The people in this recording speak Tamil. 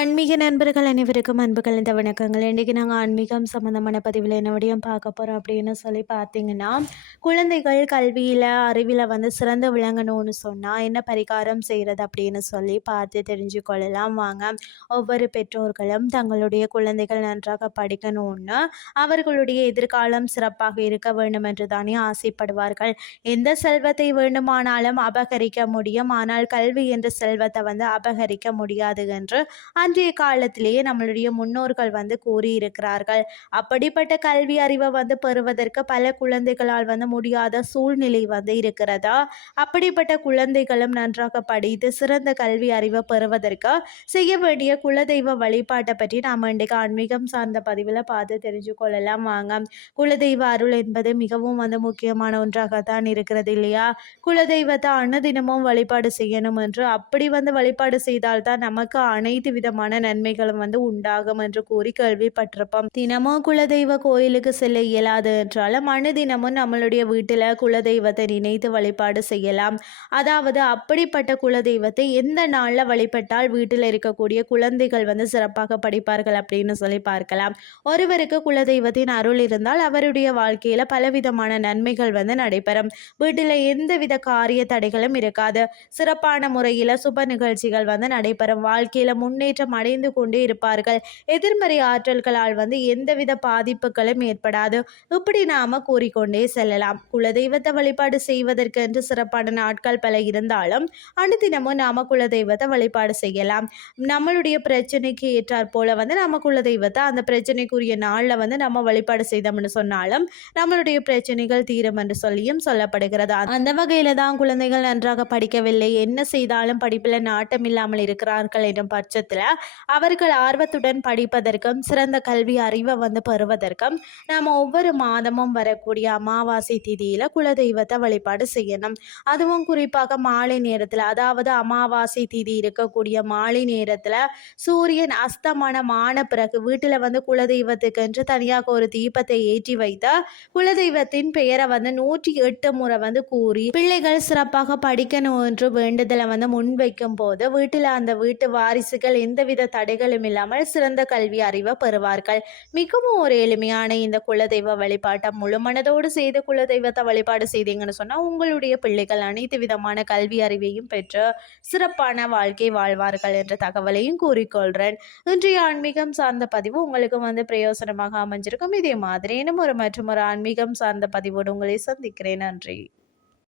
ஆன்மீக நண்பர்கள் அனைவருக்கும் அன்புகள் இந்த வணக்கங்கள். இன்றைக்கி நாங்கள் ஆன்மீகம் சம்மந்தமான பதிவில் என்ன பார்க்க போகிறோம் அப்படின்னு சொல்லி பார்த்தீங்கன்னா குழந்தைகள் கல்வியில் அறிவில் வந்து சிறந்து விளங்கணும்னு சொன்னால் என்ன பரிகாரம் செய்கிறது அப்படின்னு சொல்லி பார்த்து தெரிஞ்சு கொள்ளலாம். வாங்க ஒவ்வொரு பெற்றோர்களும் தங்களுடைய குழந்தைகள் நன்றாக படிக்கணும்னு அவர்களுடைய எதிர்காலம் சிறப்பாக இருக்க வேண்டும் என்று தானே ஆசைப்படுவார்கள். எந்த செல்வத்தை வேண்டுமானாலும் அபகரிக்க முடியும். ஆனால் கல்வி என்ற செல்வத்தை வந்து அபகரிக்க முடியாது என்று அன்றைய காலத்திலேயே நம்மளுடைய முன்னோர்கள் வந்து கூறியிருக்கிறார்கள். அப்படிப்பட்ட கல்வி அறிவை வந்து பெறுவதற்கு பல குழந்தைகளால் வந்து முடியாத சூழ்நிலை வந்து இருக்கிறதா? அப்படிப்பட்ட குழந்தைகளும் நன்றாக படித்து சிறந்த கல்வி அறிவை பெறுவதற்கு செய்ய வேண்டிய குலதெய்வ வழிபாட்டை பற்றி நாம் இன்றைக்கு ஆன்மீகம் சார்ந்த பதிவில் பார்த்து தெரிஞ்சு கொள்ளலாம். வாங்க. குலதெய்வ அருள் என்பது மிகவும் வந்து முக்கியமான ஒன்றாகத்தான் இருக்கிறது இல்லையா? குலதெய்வத்தை அன்னதினமும் வழிபாடு செய்யணும் என்று அப்படி வந்து வழிபாடு செய்தால்தான் நமக்கு அனைத்து விதமான நன்மைகளும் வந்து உண்டாகும் என்று கூறி கேள்விப்பட்டிருப்போம். தினமும் குலதெய்வ கோயிலுக்கு செல்ல இயலாது என்றாலும் அனுதினமும் நம்மளுடைய வீட்டில் குலதெய்வத்தை நினைத்து வழிபாடு செய்யலாம். அதாவது அப்படிப்பட்ட குலதெய்வத்தை எந்த நாளில் வழிபட்டால் வீட்டில் இருக்கக்கூடிய குழந்தைகள் வந்து சிறப்பாக படிப்பார்கள் அப்படின்னு சொல்லி பார்க்கலாம். ஒருவருக்கு குலதெய்வத்தின் அருள் இருந்தால் அவருடைய வாழ்க்கையில் பலவிதமான நன்மைகள் வந்து நடைபெறும். வீட்டில் எந்தவித காரிய தடைகளும் இருக்காது. சிறப்பான முறையில் சுப நிகழ்ச்சிகள் வந்து நடைபெறும். வாழ்க்கையில் முன்னேற்றம் முன்னேற்றம் அடைந்து கொண்டே இருப்பார்கள். எதிர்மறை ஆற்றல்களால் வந்து எந்தவித பாதிப்புகளும் ஏற்படாது. இப்படி நாம கூறிக்கொண்டே செல்லலாம். குலதெய்வத்தை வழிபாடு செய்வதற்கு என்று சிறப்பான நாட்கள் பல இருந்தாலும் அனுதினமும் நாம குலதெய்வத்தை வழிபாடு செய்யலாம். நம்மளுடைய பிரச்சனைக்கு ஏற்றாற் போல வந்து நம்ம குலதெய்வத்தை அந்த பிரச்சனைக்குரிய நாளில் வந்து நம்ம வழிபாடு செய்தோம்னு சொன்னாலும் நம்மளுடைய பிரச்சனைகள் தீரும் என்று சொல்லியும் சொல்லப்படுகிறது. அந்த வகையில தான் குழந்தைகள் நன்றாக படிக்கவில்லை. என்ன செய்தாலும் படிப்பில் நாட்டம் இல்லாமல் இருக்கிறார்கள் எனும் பட்சத்தில் அவர்கள் ஆர்வத்துடன் படிப்பதற்கும் சிறந்த கல்வி அறிவை வந்து பெறுவதற்கும் நாம் ஒவ்வொரு மாதமும் வரக்கூடிய அமாவாசை திதியில் குலதெய்வத்தை வழிபாடு செய்யணும். அதுவும் குறிப்பாக மாலை நேரத்தில் அதாவது அமாவாசை திதி இருக்கக்கூடிய மாலை நேரத்தில் சூரியன் அஸ்தமனமான பிறகு வீட்டில் வந்து குலதெய்வத்துக்கு என்று தனியாக ஒரு தீபத்தை ஏற்றி வைத்த குலதெய்வத்தின் பெயரை வந்து நூற்றி எட்டு முறை வந்து கூறி பிள்ளைகள் சிறப்பாக படிக்கணும் என்று வேண்டுதலை வந்து முன்வைக்கும் போது வீட்டில் அந்த வீட்டு வாரிசுகள் எந்த எந்தவித தடைகளும் இல்லாமல் சிறந்த கல்வி அறிவை பெறுவார்கள். மிகவும் ஒரு எளிமையான இந்த குலதெய்வ வழிபாட்டை முழு மனதோடு செய்து குலதெய்வத்தை வழிபாடு செய்தீங்கன்னு சொன்னால் உங்களுடைய பிள்ளைகள் அனைத்து விதமான கல்வி அறிவையும் பெற்று சிறப்பான வாழ்க்கை வாழ்வார்கள் என்ற தகவலையும் கூறிக்கொள்கிறேன் இன்றைய ஆன்மீகம் சார்ந்த பதிவு உங்களுக்கு வந்து பிரயோசனமாக அமைஞ்சிருக்கும். இதே மாதிரி இன்னும் ஒரு மற்றும் ஒரு ஆன்மீகம் சார்ந்த பதிவோடு உங்களை சந்திக்கிறேன். நன்றி.